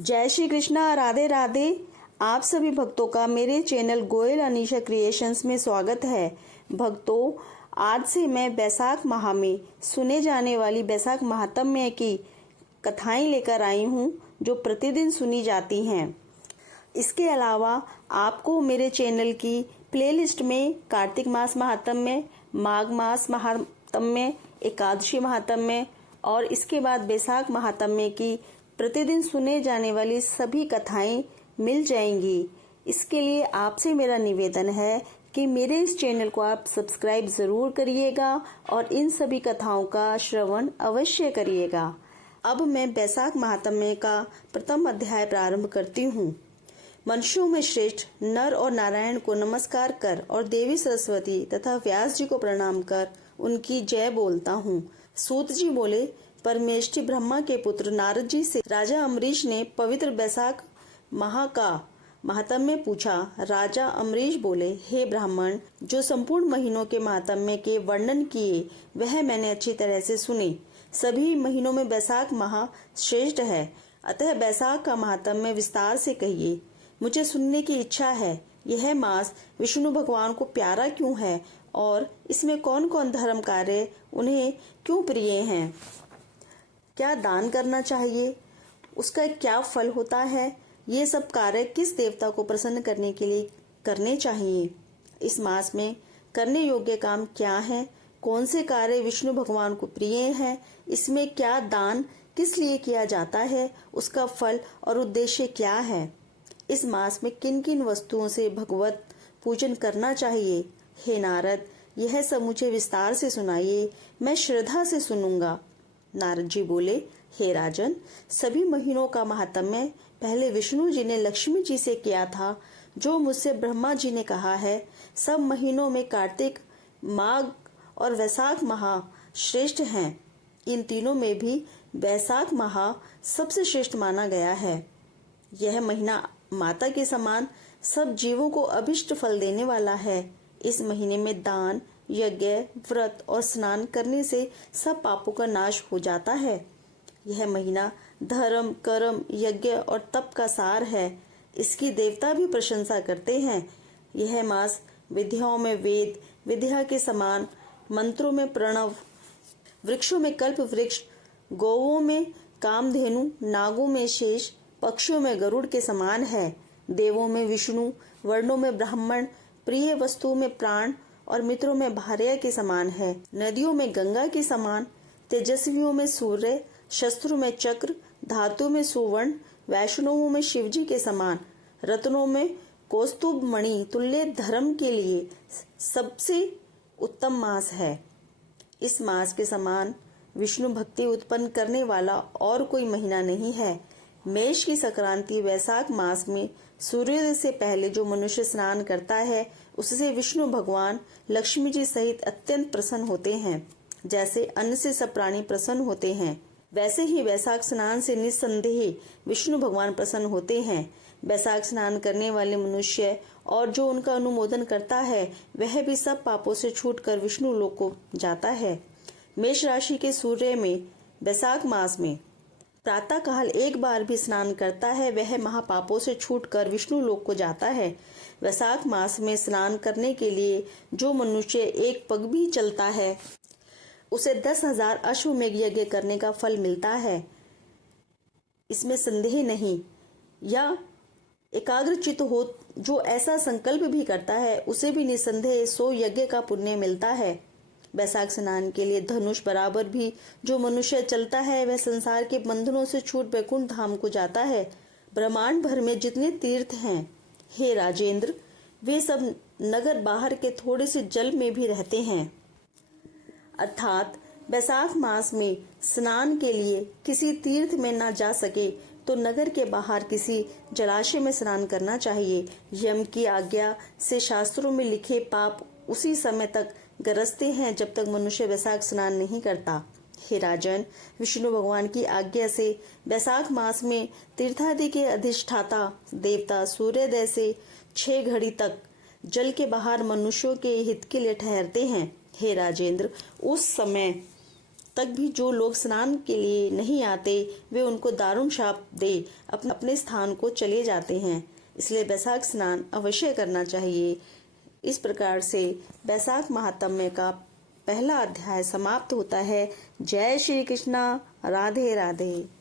जय श्री कृष्णा, राधे राधे। आप सभी भक्तों का मेरे चैनल गोयल अनीशा क्रिएशंस में स्वागत है। भक्तों, आज से मैं वैशाख माह में सुने जाने वाली वैशाख महात्म्य की कथाएं लेकर आई हूं, जो प्रतिदिन सुनी जाती हैं। इसके अलावा आपको मेरे चैनल की प्लेलिस्ट में कार्तिक मास महात्म्य, माघ मास महात्म्य, एकादशी महात्म्य और इसके बाद वैशाख महात्म्य की प्रतिदिन सुने जाने वाली सभी कथाएं मिल जाएंगी। इसके लिए आपसे मेरा निवेदन है कि मेरे इस चैनल को आप सब्सक्राइब जरूर करिएगा और इन सभी कथाओं का श्रवण अवश्य करिएगा। अब मैं वैशाख महात्म्य का प्रथम अध्याय प्रारंभ करती हूँ। मनुष्यों में श्रेष्ठ नर और नारायण को नमस्कार कर और देवी सरस्वती तथा व्यास जी को प्रणाम कर उनकी जय बोलता हूँ। सूत जी बोले, परमेष्ठी ब्रह्मा के पुत्र नारद जी से राजा अम्बरीश ने पवित्र वैशाख माह का महात्म्य पूछा। राजा अम्बरीश बोले, हे ब्राह्मण, जो संपूर्ण महीनों के महात्म्य के वर्णन किए वह मैंने अच्छी तरह से सुने। सभी महीनों में वैशाख माह श्रेष्ठ है, अतः वैशाख का महात्म्य विस्तार से कहिए। मुझे सुनने की इच्छा है। यह मास विष्णु भगवान को प्यारा क्यों है और इसमें कौन कौन धर्म कार्य उन्हें क्यों प्रिय हैं? क्या दान करना चाहिए? उसका क्या फल होता है? ये सब कार्य किस देवता को प्रसन्न करने के लिए करने चाहिए? इस मास में करने योग्य काम क्या है? कौन से कार्य विष्णु भगवान को प्रिय हैं? इसमें क्या दान किस लिए किया जाता है? उसका फल और उद्देश्य क्या है? इस मास में किन किन वस्तुओं से भगवत पूजन करना चाहिए? हे नारद, यह सब मुझे विस्तार से सुनाइए, मैं श्रद्धा से सुनूंगा। नारद जी बोले, हे राजन, सभी महीनों का महात्म्य पहले विष्णु जी ने लक्ष्मी जी से किया था, जो मुझसे ब्रह्मा जी ने कहा है। सब महीनों में कार्तिक, माघ और वैशाख माह श्रेष्ठ हैं। इन तीनों में भी वैशाख माह सबसे श्रेष्ठ माना गया है। यह महीना माता के समान सब जीवों को अभिष्ट फल देने वाला है। इस महीने में दान, यज्ञ, व्रत और स्नान करने से सब पापों का नाश हो जाता है। यह महीना धर्म, कर्म, यज्ञ और तप का सार है। इसकी देवता भी प्रशंसा करते हैं। यह मास विद्याओं में वेद विद्या के समान, मंत्रों में प्रणव, वृक्षों में कल्प वृक्ष, गौओं में कामधेनु, नागों में शेष, पक्षियों में गरुड़ के समान है। देवों में विष्णु, वर्णों में ब्राह्मण, प्रिय वस्तुओं में प्राण और मित्रों में भार्या के समान है। नदियों में गंगा के समान, तेजस्वियों में सूर्य, शस्त्रों में चक्र, धातु में सुवर्ण, वैष्णवों में शिवजी के समान, रत्नों में कौस्तुभ मणि तुल्य धर्म के लिए सबसे उत्तम मास है। इस मास के समान विष्णु भक्ति उत्पन्न करने वाला और कोई महीना नहीं है। मेष की संक्रांति वैशाख मास में सूर्योदय से पहले जो मनुष्य स्नान करता है, उससे विष्णु भगवान लक्ष्मी जी सहित अत्यंत प्रसन्न होते हैं। जैसे अन्न से सब प्राणी प्रसन्न होते हैं, वैसे ही वैशाख स्नान से निस्संदेह विष्णु भगवान प्रसन्न होते हैं। वैशाख स्नान करने वाले मनुष्य और जो उनका अनुमोदन करता है, वह भी सब पापों से छूटकर विष्णु लोक को जाता है। मेष राशि के सूर्य में वैशाख मास में प्रातः काल एक बार भी स्नान करता है, वह महापापों से छूटकर विष्णु लोक को जाता है। वैशाख मास में स्नान करने के लिए जो मनुष्य एक पग भी चलता है, उसे 10,000 अश्वमेघ यज्ञ करने का फल मिलता है, इसमें संदेह नहीं। या एकाग्रचित्त हो जो ऐसा संकल्प भी करता है, उसे भी निसंदेह 100 यज्ञ का पुण्य मिलता है। वैशाख स्नान के लिए धनुष बराबर भी जो मनुष्य चलता है, वह संसार के बंधनों से छूट वैकुंठ धाम को जाता है। ब्रह्मांड भर में जितने तीर्थ हैं, हे राजेंद्र, वे सब नगर बाहर के थोड़े से जल में भी रहते हैं। अर्थात वैशाख मास में स्नान के लिए किसी तीर्थ में न जा सके तो नगर के बाहर किसी जलाशय में स्नान करना चाहिए। यम की आज्ञा से शास्त्रों में लिखे पाप उसी समय तक गरजते हैं जब तक मनुष्य वैशाख स्नान नहीं करता। हे राजन, विष्णु भगवान की आज्ञा से वैशाख मास में तीर्थादि के अधिष्ठाता देवता सूर्योदय से 6 घड़ी तक जल के बाहर मनुष्यों के हित के लिए ठहरते हैं। हे राजेंद्र, उस समय तक भी जो लोग स्नान के लिए नहीं आते वे उनको दारुण शाप दे अपने स्थान को चले जाते हैं। इसलिए बैसाख स्नान अवश्य करना चाहिए। इस प्रकार से बैसाख महात्म्य का पहला अध्याय समाप्त होता है। जय श्री कृष्णा। राधे राधे।